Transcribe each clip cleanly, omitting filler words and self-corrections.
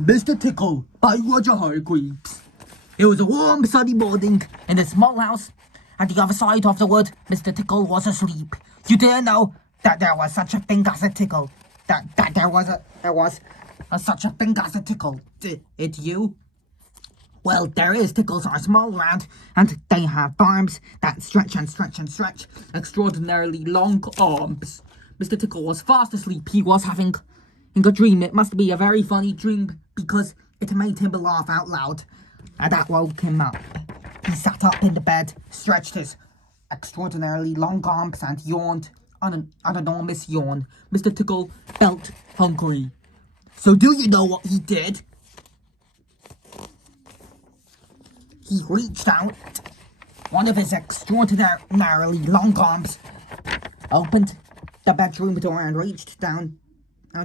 Mr. Tickle by Roger Hargreaves. It was a warm, sunny morning in a small house. At the other side of the wood, Mr. Tickle was asleep. You didn't know that there was such a thing as a tickle. That there was such a thing as a tickle. Did you? Well, there is. Tickles are small, round, and they have arms that stretch and stretch and stretch. Extraordinarily long arms. Mr. Tickle was fast asleep. He was having a dream. It must be a very funny dream because it made him laugh out loud. And that woke him up. He sat up in the bed, stretched his extraordinarily long arms, and yawned an enormous yawn. Mr. Tickle felt hungry. So do you know what he did? He reached out one of his extraordinarily long arms, opened the bedroom door and reached down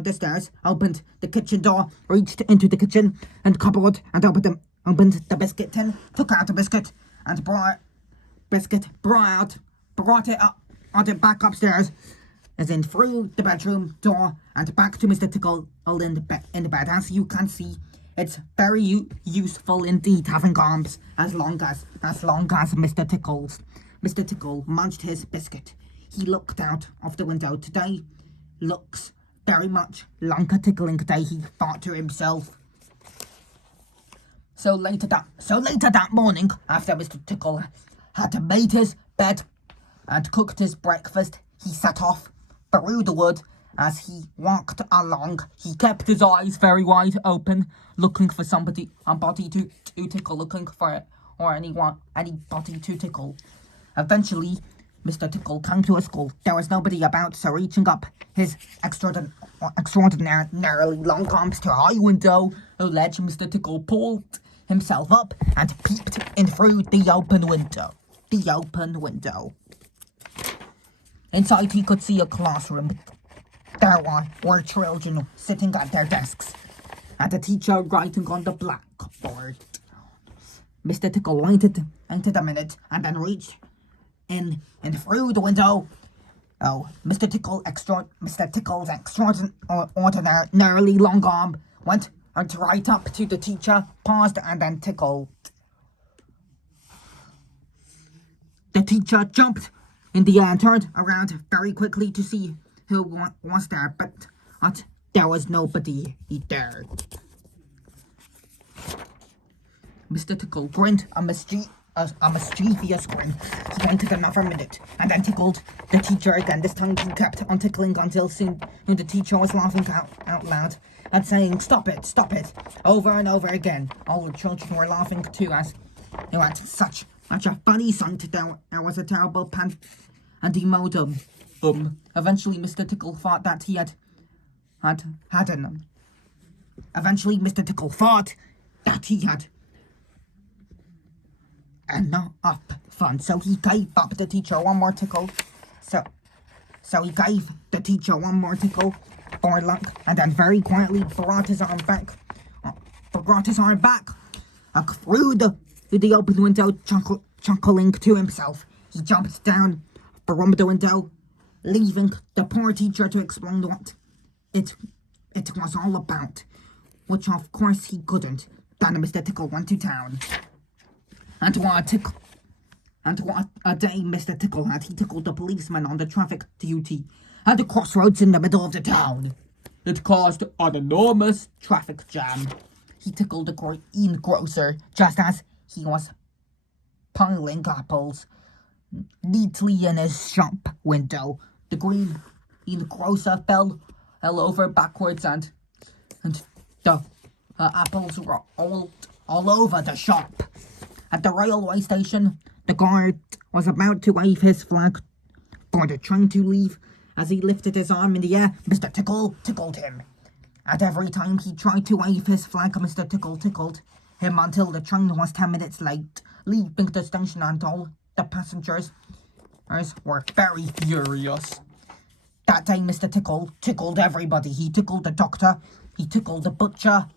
the stairs, opened the kitchen door, reached into the kitchen and cupboard and opened the biscuit tin, took out the biscuit and brought it back upstairs, as in through the bedroom door and back to Mr. Tickle in the bed. As you can see, it's very useful indeed having arms as long as Mr. Tickle's. Mr. Tickle munched his biscuit. He looked out of the window. Today looks very much like a tickling day, he thought to himself. So later that morning, after Mr. Tickle had made his bed and cooked his breakfast, he set off through the wood. As he walked along, he kept his eyes very wide open, looking for anybody to tickle, looking for anybody to tickle. Eventually, Mr. Tickle came to a school. There was nobody about, so reaching up his extraordinarily long arms to a high window ledge, Mr. Tickle pulled himself up and peeped in through the open window. Inside, he could see a classroom. There were children sitting at their desks, and a teacher writing on the blackboard. Mr. Tickle waited a minute and then reached in through the window. Oh, Mr. Tickle's extraordinarily long arm went right up to the teacher, paused, and then tickled. The teacher jumped in the air and turned around very quickly to see who was there, but there was nobody there. Mr. Tickle grinned a mischievous grin. He waited another minute and then tickled the teacher again. This time he kept on tickling until soon the teacher was laughing out loud and saying, "Stop it, over and over again." All the children were laughing too, as it was such a funny sight. There was a terrible pandemonium. Eventually, Mr. Tickle thought that he had enough fun, so he gave up the teacher one more tickle. So he gave the teacher one more tickle for luck, and then very quietly brought his arm back through the open window, chuckling to himself. He jumped down from the window, leaving the poor teacher to explain what it was all about, which of course he couldn't. Then Mr. Tickle went to town. And what a day Mr. Tickle had. He tickled the policeman on the traffic duty at the crossroads in the middle of the town. It caused an enormous traffic jam. He tickled the greengrocer just as he was piling apples neatly in his shop window. The greengrocer fell over backwards, and the apples were all over the shop. At the railway station, the guard was about to wave his flag for the train to leave. As he lifted his arm in the air, Mr. Tickle tickled him. And every time he tried to wave his flag, Mr. Tickle tickled him until the train was 10 minutes late, leaving the station, and all the passengers were very furious. That day, Mr. Tickle tickled everybody. He tickled the doctor, he tickled the butcher,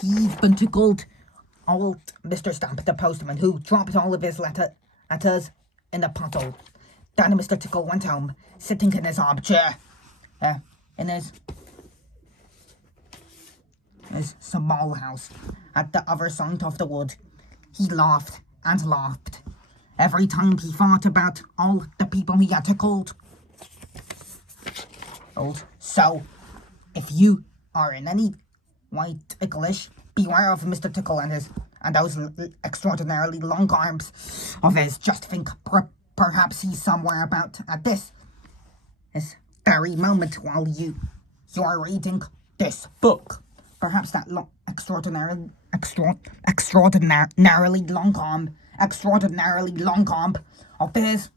he even tickled old Mr. Stamp, the postman, who dropped all of his letters in a puddle. Then Mr. Tickle went home, sitting in his armchair, in his small house at the other side of the wood. He laughed and laughed every time he thought about all the people he had tickled. So, if you are in any way ticklish, beware of Mr. Tickle and those extraordinarily long arms of his. Just think, perhaps he's somewhere about at this very moment while you are reading this book. Perhaps that extraordinarily long arm of his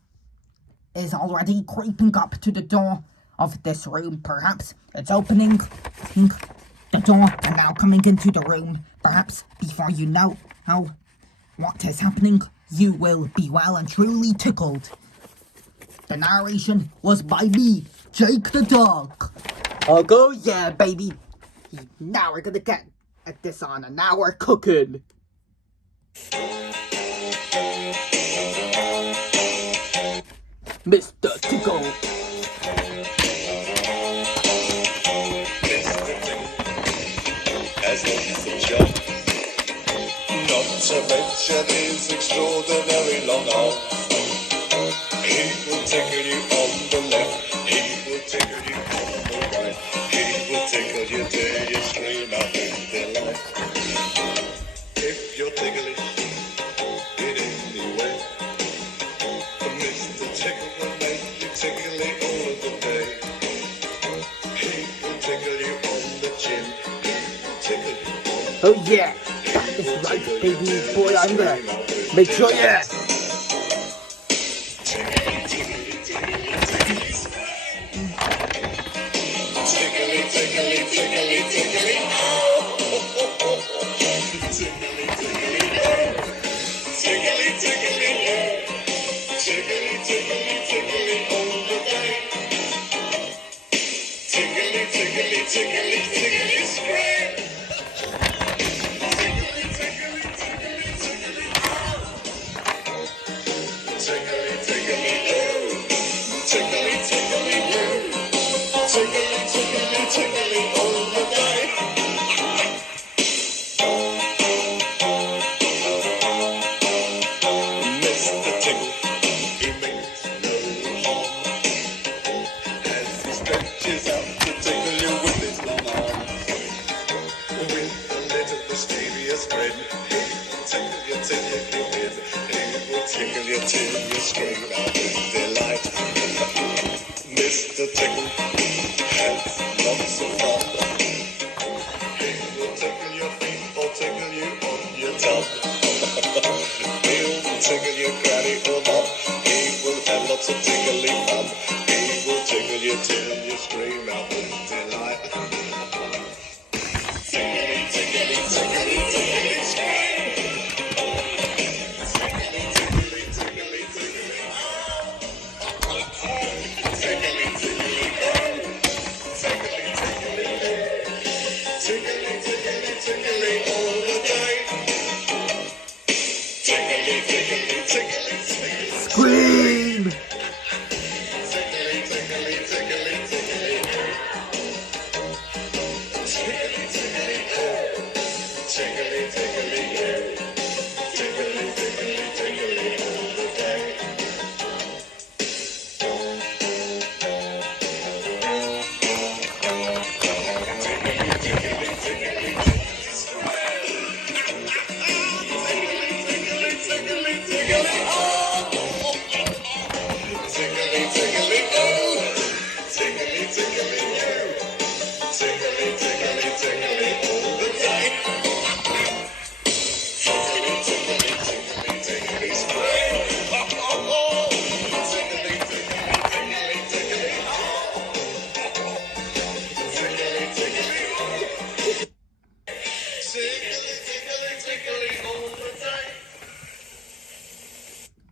is already creeping up to the door of this room. Perhaps it's opening the door and now coming into the room. Perhaps before you know what is happening, you will be well and truly tickled. The narration was by me, Jake the dog. Oh yeah, baby. Now we're gonna get at this on, and now we're cooking. Mr. Tickle. As the job, not to mention his extraordinary long arm. He will tickle you on the left, he will tickle you on the right, he will tickle you till you scream out in delight. If you're ticklish in any way, Mr. Tickle will make you tickly all of the day. He will tickle you on the chin, he will tickle you on the Oh yeah, that is right, baby boy. I'm gonna make sure you. Mr. Tickle has lots of fun. He will tickle your feet or tickle you on your tongue. He'll tickle your granny or mom. He will have lots of tickly fun. He will tickle you till you scream out with delight. Tickly, tickly, tickly, tickly, scream. Scream!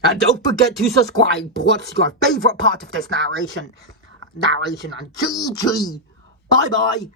And don't forget to subscribe. What's your favorite part of this narration? Narration on GG. Bye bye.